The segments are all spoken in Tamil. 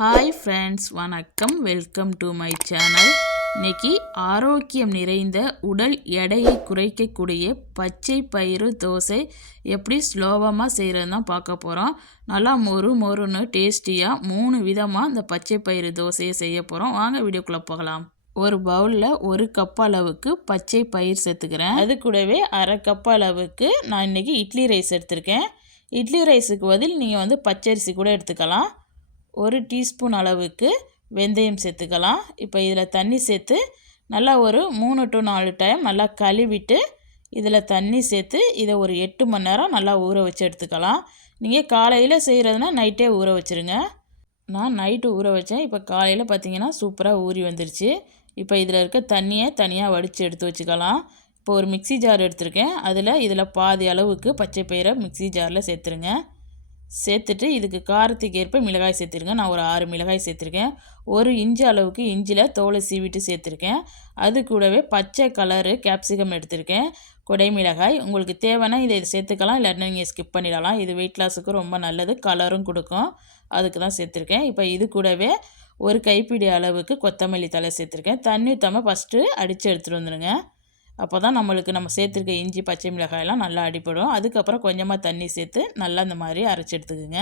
ஹாய் ஃப்ரெண்ட்ஸ், வணக்கம். Welcome to my channel. இன்னைக்கு ஆரோக்கியம் நிறைந்த உடல் எடையை குறைக்கக்கூடிய பச்சை பயிறு தோசை எப்படி ஸ்லோவமாக செய்கிறது தான் பார்க்க போகிறோம். நல்லா மொறுன்னு டேஸ்டியாக 3 விதமாக இந்த பச்சை பயிறு தோசையை செய்ய போகிறோம். வாங்க வீடியோக்குள்ளே போகலாம். ஒரு பவுலில் 1 கப் அளவுக்கு பச்சை பயிர் சேர்த்துக்கிறேன். அது கூடவே அரை கப் அளவுக்கு நான் இன்றைக்கி இட்லி ரைஸ் எடுத்திருக்கேன். இட்லி ரைஸுக்கு பதில் நீங்கள் பச்சரிசி கூட எடுத்துக்கலாம். 1 டீஸ்பூன் அளவுக்கு வெந்தயம் சேர்த்துக்கலாம். இப்போ இதில் தண்ணி சேர்த்து நல்லா ஒரு 3 to 4 டைம் நல்லா கழுவிட்டு இதில் தண்ணி சேர்த்து இதை ஒரு 8 மணி நேரம் நல்லா ஊற வச்சு எடுத்துக்கலாம். நீங்கள் காலையில் செய்கிறதுனா நைட்டே ஊற வச்சுருங்க. நான் நைட்டு ஊற வச்சேன். இப்போ காலையில் பார்த்திங்கன்னா சூப்பராக ஊறி வந்துருச்சு. இப்போ இதில் இருக்க தண்ணியை தனியாக வடித்து எடுத்து வச்சுக்கலாம். இப்போ ஒரு மிக்சி ஜார் எடுத்திருக்கேன். இதில் பாதி அளவுக்கு பச்சை பயிரை மிக்சி ஜாரில் சேர்த்துருங்க. சேர்த்துட்டு இதுக்கு காரத்துக்கு ஏற்ப மிளகாய் சேர்த்துருங்க. நான் ஒரு 6 மிளகாய் சேர்த்துருக்கேன். 1 இன்ச்சு அளவுக்கு இஞ்சியில் தோலை சீவிட்டு சேர்த்துருக்கேன். அது கூடவே பச்சை கலரு கேப்சிகம் எடுத்திருக்கேன். கொடை மிளகாய் உங்களுக்கு தேவைன்னா இதை சேர்த்துக்கலாம், இல்லாட்டினா நீங்கள் ஸ்கிப் பண்ணிடலாம். இது வெயிட் லாஸுக்கு ரொம்ப நல்லது, கலரும் கொடுக்கும். அதுக்கு தான் சேர்த்துருக்கேன். இப்போ இது கூடவே 1 கைப்பிடி அளவுக்கு கொத்தமல்லி தழை சேர்த்துருக்கேன். தண்ணி ஊற்றாமல் ஃபஸ்ட்டு அடித்து எடுத்துகிட்டு வந்துடுங்க. அப்போ தான் நம்ம சேர்த்துருக்க இஞ்சி பச்சை மிளகாயெல்லாம் நல்லா அடிப்படும். அதுக்கப்புறம் கொஞ்சமாக தண்ணி சேர்த்து நல்லா இந்த மாதிரி அரைச்சி எடுத்துக்குங்க.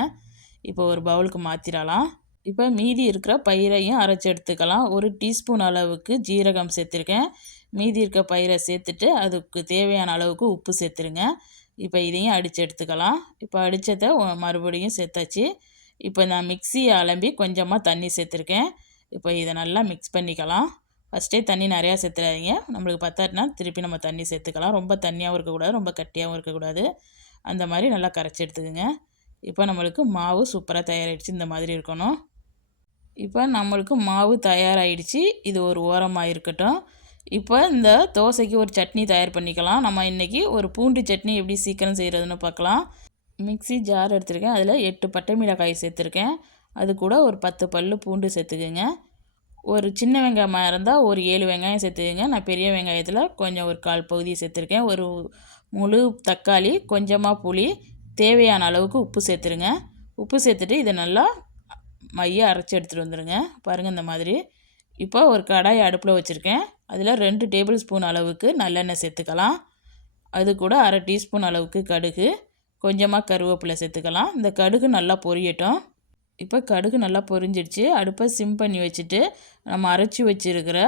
இப்போ ஒரு பவுலுக்கு மாற்றிடலாம். இப்போ மீதி இருக்கிற பயிரையும் அரைச்சி எடுத்துக்கலாம். 1 டீஸ்பூன் அளவுக்கு ஜீரகம் சேர்த்துருக்கேன். மீதி இருக்க பயிரை சேர்த்துட்டு அதுக்கு தேவையான அளவுக்கு உப்பு சேர்த்துருங்க. இப்போ இதையும் அடித்து எடுத்துக்கலாம். இப்போ அடித்ததை மறுபடியும் சேர்த்தாச்சு. இப்போ நான் மிக்ஸியை அலம்பி கொஞ்சமாக தண்ணி சேர்த்துருக்கேன். இப்போ இதை நல்லா மிக்ஸ் பண்ணிக்கலாம். ஃபஸ்ட்டே தண்ணி நிறையா சேர்த்துறாதீங்க. நம்மளுக்கு பத்தாட்டினா திருப்பி நம்ம தண்ணி சேர்த்துக்கலாம். ரொம்ப தண்ணியாகவும் இருக்கக்கூடாது, ரொம்ப கட்டியாகவும் இருக்கக்கூடாது. அந்த மாதிரி நல்லா கரைச்சி எடுத்துக்குங்க. இப்போ நம்மளுக்கு மாவு சூப்பராக தயாராகிடுச்சு. இந்த மாதிரி இருக்கணும். இப்போ நம்மளுக்கு மாவு தயாராகிடுச்சு. இது ஒரு ஓரமாக இருக்கட்டும். இப்போ இந்த தோசைக்கு ஒரு சட்னி தயார் பண்ணிக்கலாம். நம்ம இன்றைக்கி ஒரு பூண்டு சட்னி எப்படி சீக்கிரம் செய்கிறதுன்னு பார்க்கலாம். மிக்ஸி ஜார் எடுத்துருக்கேன். அதில் 8 பட்டை மிளகாய் சேர்த்துருக்கேன். அது கூட ஒரு 10 பல் பூண்டு சேர்த்துக்குங்க. ஒரு சின்ன வெங்காயமாக இருந்தால் ஒரு 7 வெங்காயம் சேர்த்துக்கங்க. நான் பெரிய வெங்காயத்தில் கொஞ்சம் ஒரு 1/4 பகுதியை சேர்த்துருக்கேன். ஒரு முழு தக்காளி, கொஞ்சமாக புளி, தேவையான அளவுக்கு உப்பு சேர்த்துருங்க. உப்பு சேர்த்துட்டு இதை நல்லா மைய அரைச்சி எடுத்துகிட்டு வந்துடுங்க. பாருங்கள் இந்த மாதிரி. இப்போ ஒரு கடாய் அடுப்பில் வச்சுருக்கேன். அதில் 2 டேபிள் ஸ்பூன் அளவுக்கு நல்லெண்ணெய் சேர்த்துக்கலாம். அது கூட அரை டீஸ்பூன் அளவுக்கு கடுகு, கொஞ்சமாக கருவேப்பிலை சேர்த்துக்கலாம். இந்த கடுகு நல்லா பொரியட்டும். இப்போ கடுகு நல்லா பொரிஞ்சிடுச்சு. அடுப்பை சிம் பண்ணி வச்சுட்டு நம்ம அரைச்சி வச்சுருக்கிற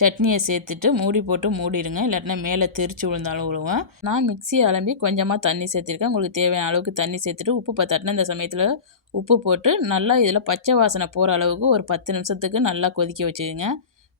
சட்னியை சேர்த்துட்டு மூடி போட்டு மூடிடுங்க. இல்லாட்டினா மேலே தெரிச்சு விழுந்தாலும் விழுவேன். நான் மிக்ஸியை அலம்பி கொஞ்சமாக தண்ணி சேர்த்துருக்கேன். உங்களுக்கு தேவையான அளவுக்கு தண்ணி சேர்த்துட்டு உப்பு பத்தாட்டினா இந்த சமயத்தில் உப்பு போட்டு நல்லா இதில் பச்சை வாசனை போகிற அளவுக்கு ஒரு 10 நிமிஷத்துக்கு நல்லா கொதிக்க வச்சுக்கோங்க.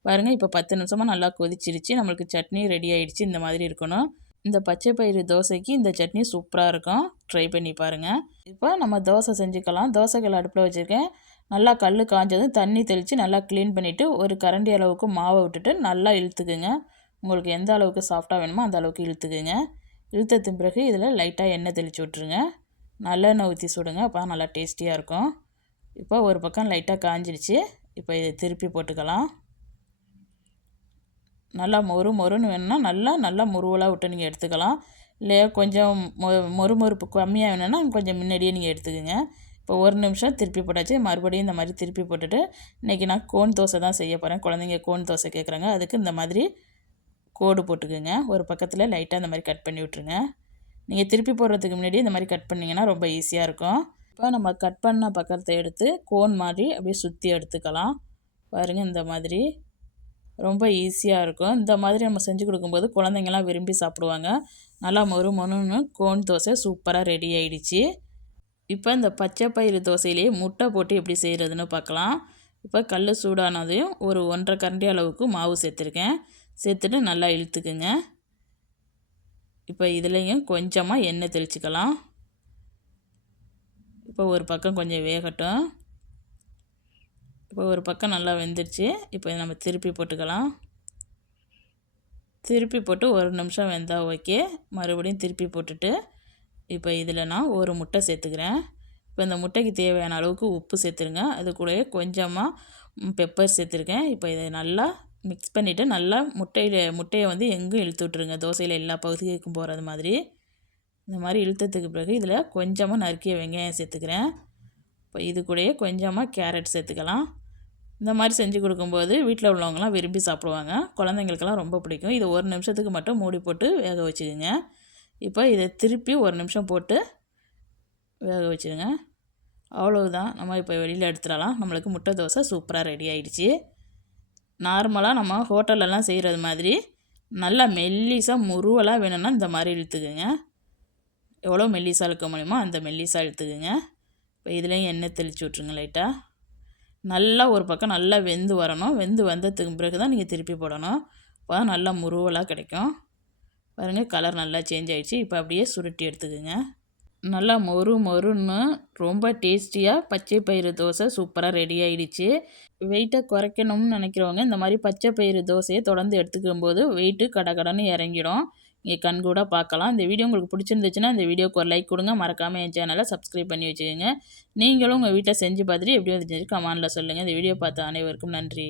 பாருங்கள், இப்போ 10 நிமிஷமாக நல்லா கொதிச்சிருச்சு. நம்மளுக்கு சட்னி ரெடி ஆகிடுச்சு. இந்த மாதிரி இருக்கணும். இந்த பச்சை பயிறு தோசைக்கு இந்த சட்னி சூப்பராக இருக்கும். ட்ரை பண்ணி பாருங்கள். இப்போ நம்ம தோசை செஞ்சுக்கலாம். தோசைகள் அடுப்பில் வச்சுருக்கேன். நல்லா கல் காஞ்சதும் தண்ணி தெளித்து நல்லா க்ளீன் பண்ணிவிட்டு ஒரு கரண்டி அளவுக்கு மாவை விட்டுட்டு நல்லா இழுத்துக்குங்க. உங்களுக்கு எந்த அளவுக்கு சாஃப்டாக வேணுமோ அந்த அளவுக்கு இழுத்துக்குங்க. இழுத்தது பிறகு இதில் லைட்டாக எண்ணெய் தெளித்து விட்ருங்க. நல்லெண்ணெய் ஊற்றி சுடுங்க. அப்போ நல்லா டேஸ்டியாக இருக்கும். இப்போ ஒரு பக்கம் லைட்டாக காஞ்சிடுச்சு. இப்போ இதை திருப்பி போட்டுக்கலாம். நல்லா மொறுன்னு வேணும்னா நல்லா முருவலாக விட்டு நீங்கள் எடுத்துக்கலாம். இல்லை கொஞ்சம் மொறுப்பு கம்மியாக வேணும்னா கொஞ்சம் முன்னாடியே நீங்கள் எடுத்துக்கோங்க. இப்போ 1 நிமிஷம் திருப்பி போட்டாச்சு. மறுபடியும் இந்த மாதிரி திருப்பி போட்டுட்டு இன்றைக்கி நான் கோன் தோசை தான் செய்ய போகிறேன். குழந்தைங்க கோன் தோசை கேட்குறாங்க. அதுக்கு இந்த மாதிரி கோடு போட்டுக்குங்க. ஒரு பக்கத்தில் லைட்டாக இந்த மாதிரி கட் பண்ணி விட்ருங்க. நீங்கள் திருப்பி போடுறதுக்கு முன்னாடி இந்த மாதிரி கட் பண்ணிங்கன்னா ரொம்ப ஈஸியாக இருக்கும். இப்போ நம்ம கட் பண்ண பக்கத்தை எடுத்து கோன் மாதிரி அப்படியே சுற்றி எடுத்துக்கலாம். பாருங்கள், இந்த மாதிரி ரொம்ப ஈஸியாக இருக்கும். இந்த மாதிரி நம்ம செஞ்சு கொடுக்கும்போது குழந்தைங்கள்லாம் விரும்பி சாப்பிடுவாங்க. நல்லா மொறுன்னு கோன் தோசை சூப்பராக ரெடி ஆகிடுச்சு. இப்போ இந்த பச்சை பயிறு தோசையிலேயே முட்டை போட்டு எப்படி செய்கிறதுன்னு பார்க்கலாம். இப்போ கல் சூடானதையும் ஒரு 1.5 கரண்டி அளவுக்கு மாவு சேர்த்துருக்கேன். சேர்த்துட்டு நல்லா இழுத்துக்குங்க. இப்போ இதுலேயும் கொஞ்சமாக எண்ணெய் தெளிச்சுக்கலாம். இப்போ ஒரு பக்கம் கொஞ்சம் வேகட்டும். இப்போ ஒரு பக்கம் நல்லா வெந்துடுச்சு. இப்போ நம்ம திருப்பி போட்டுக்கலாம். திருப்பி போட்டு 1 நிமிஷம் வெந்தால் ஓகே. மறுபடியும் திருப்பி போட்டுட்டு இப்போ இதில் நான் ஒரு முட்டை சேர்த்துக்கிறேன். இப்போ இந்த முட்டைக்கு தேவையான அளவுக்கு உப்பு சேர்த்துருங்க. அது கூடவே கொஞ்சமாக பெப்பர் சேர்த்துருக்கேன். இப்போ இதை நல்லா மிக்ஸ் பண்ணிவிட்டு நல்லா முட்டையை எங்கேயும் இழுத்து விட்ருங்க. தோசையில் எல்லா பகுதிக்கும் போகிறது மாதிரி. இந்த மாதிரி இழுத்ததுக்கு பிறகு இதில் கொஞ்சமாக நறுக்கிய வெங்காயம் சேர்த்துக்கிறேன். இப்போ இது கூடயே கொஞ்சமாக கேரட் சேர்த்துக்கலாம். இந்த மாதிரி செஞ்சு கொடுக்கும்போது வீட்டில் உள்ளவங்கலாம் விரும்பி சாப்பிடுவாங்க. குழந்தைங்களுக்கெல்லாம் ரொம்ப பிடிக்கும். இது 1 நிமிஷத்துக்கு மட்டும் மூடி போட்டு வேக வச்சுக்கோங்க. இப்போ இதை திருப்பி 1 நிமிஷம் போட்டு வேக வச்சுருங்க. அவ்வளவுதான். நம்ம இப்போ வெளியில் எடுத்துடலாம். நம்மளுக்கு முட்டை தோசை சூப்பராக ரெடி ஆகிடுச்சு. நார்மலாக நம்ம ஹோட்டல்லலாம் செய்கிறது மாதிரி நல்லா மெல்லிசாக முருவலாக வேணும்னா இந்த மாதிரி இழுத்துக்குங்க. எவ்வளோ மெல்லிசாக இழுக்க முடியுமோ அந்த மெல்லிசாக இழுத்துக்குங்க. இப்போ இதுலேயும் எண்ணெய் தெளித்து விட்ருங்க லைட்டாக. நல்லா ஒரு பக்கம் நல்லா வெந்து வரணும். வெந்து வந்ததுக்கு பிறகு தான் நீங்கள் திருப்பி போடணும். அப்போ தான் நல்லா முருவலாக கிடைக்கும். பாருங்கள், கலர் நல்லா சேஞ்ச் ஆகிடுச்சு. இப்போ அப்படியே சுருட்டி எடுத்துக்குங்க. நல்லா மொறு மொறுன்னு ரொம்ப டேஸ்டியாக பச்சை பயிறு தோசை சூப்பராக ரெடி ஆகிடுச்சு. வெயிட்டை குறைக்கணும்னு நினைக்கிறவங்க இந்த மாதிரி பச்சை பயிறு தோசையை தொடர்ந்து எடுத்துக்கும்போது வெயிட்டு கடகடன்னு இறங்கிடும். நீங்கள் கண்கூட பார்க்கலாம். இந்த வீடியோ உங்களுக்கு பிடிச்சிருந்துச்சுன்னா இந்த வீடியோக்கு ஒரு லைக் கொடுங்க. மறக்காமல் என் சேனலை சப்ஸ்கிரைப் பண்ணி வச்சுக்கோங்க. நீங்களும் உங்கள் வீட்டில் செஞ்சு பார்த்துட்டு எப்படி வந்துச்சு கமெண்டில் சொல்லுங்கள். இந்த வீடியோ பார்த்த அனைவருக்கும் நன்றி.